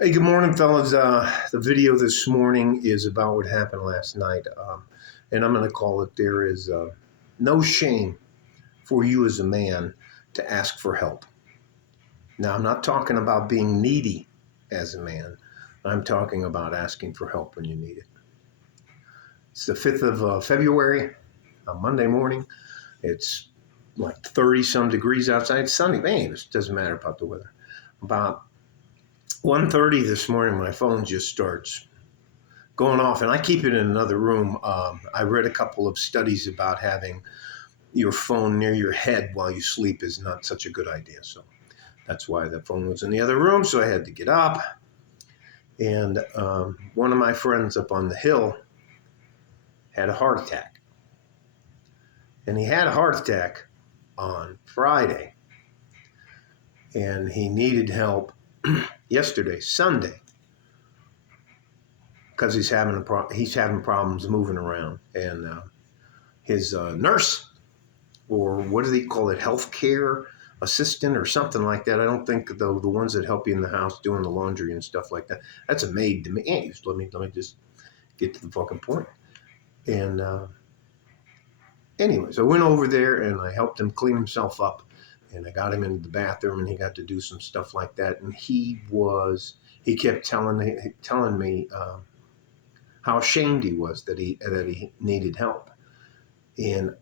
Hey, good morning, fellas. The video this morning is about what happened last night, and I'm going to call it There is no shame for you as a man to ask for help. Now, I'm not talking about being needy as a man, I'm talking about asking for help when you need it. It's the 5th of February, a Monday morning. It's like 30 some degrees outside. It's sunny. Man, it doesn't matter about the weather. About 1:30 this morning, my phone just starts going off, and I keep it in another room. I read a couple of studies about having your phone near your head while you sleep is not such a good idea. So that's why the phone was in the other room. So I had to get up. And one of my friends up on the hill had a heart attack. And he had a heart attack on Friday. And he needed help yesterday, Sunday, because he's having problems moving around. And his nurse, or what do they call it, healthcare assistant or something like that. I don't think the ones that help you in the house doing the laundry and stuff like that. That's a maid to me. Hey, let me just get to the fucking point. And anyways, I went over there and I helped him clean himself up, and I got him into the bathroom, and he got to do some stuff like that. And he kept telling me how ashamed he was that he needed help. And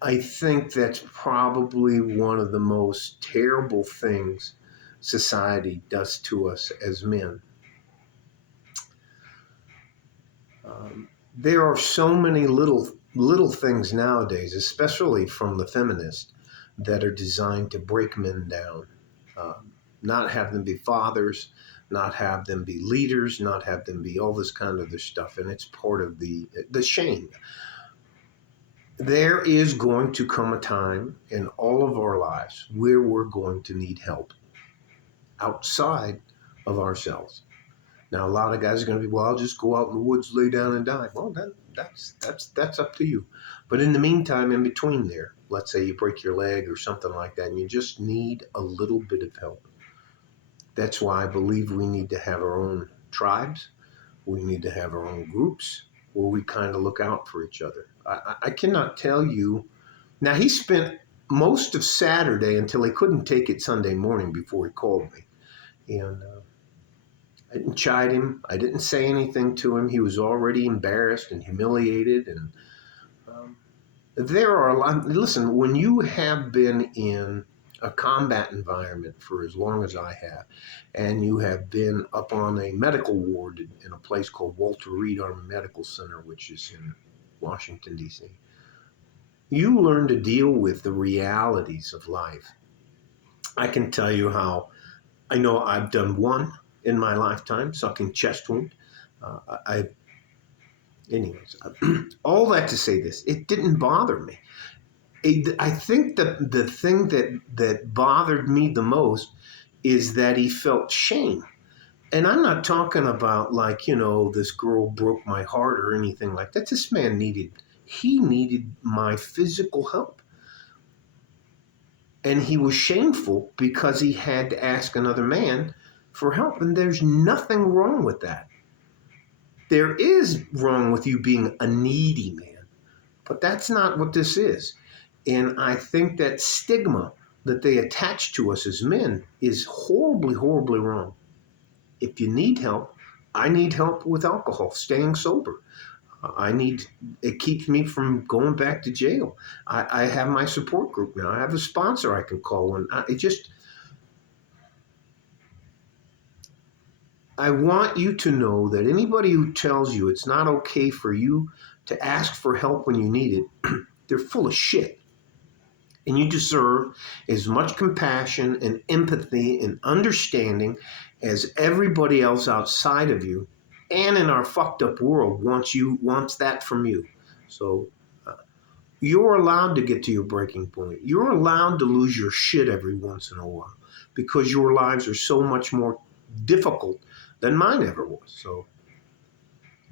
I think that's probably one of the most terrible things society does to us as men. There are so many little things nowadays, especially from the feminists, that are designed to break men down. Not have them be fathers, not have them be leaders, not have them be all this kind of other stuff. And it's part of the shame. There is going to come a time in all of our lives where we're going to need help outside of ourselves. Now, a lot of guys are going to be, well, I'll just go out in the woods, lay down and die. Well, that's up to you. But in the meantime, in between there, let's say you break your leg or something like that, and you just need a little bit of help. That's why I believe we need to have our own tribes. We need to have our own groups where we kind of look out for each other. I cannot tell you. Now, he spent most of Saturday until he couldn't take it Sunday morning before he called me. And I didn't chide him. I didn't say anything to him. He was already embarrassed and humiliated. And there are a lot. Listen, when you have been in a combat environment for as long as I have, and you have been up on a medical ward in a place called Walter Reed Army Medical Center, which is in Washington, D.C., you learn to deal with the realities of life. I can tell you how I know I've done one in my lifetime, sucking chest wound. Anyways, all that to say this, it didn't bother me. I think the thing that bothered me the most is that he felt shame. And I'm not talking about like, this girl broke my heart or anything like that. This man he needed my physical help. And he was shameful because he had to ask another man for help. And there's nothing wrong with that. There is wrong with you being a needy man, but that's not what this is. And I think that stigma that they attach to us as men is horribly, horribly wrong. If you need help, I need help with alcohol, staying sober. It keeps me from going back to jail. I have my support group now. I have a sponsor I can call. And I want you to know that anybody who tells you it's not okay for you to ask for help when you need it, they're full of shit. And you deserve as much compassion and empathy and understanding as everybody else outside of you and in our fucked up world wants that from you. So you're allowed to get to your breaking point. You're allowed to lose your shit every once in a while because your lives are so much more difficult than mine ever was. So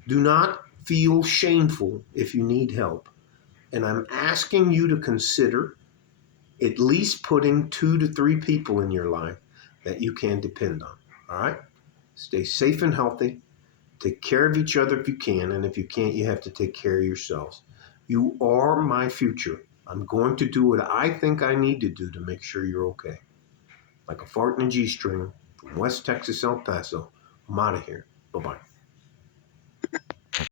do not feel shameful if you need help. And I'm asking you to consider at least putting 2 to 3 people in your life that you can depend on. All right? Stay safe and healthy. Take care of each other if you can, and if you can't, you have to take care of yourselves. You are my future. I'm going to do what I think I need to do to make sure you're okay. Like a fart in a G string from West Texas, El Paso. I'm out of here. Bye-bye.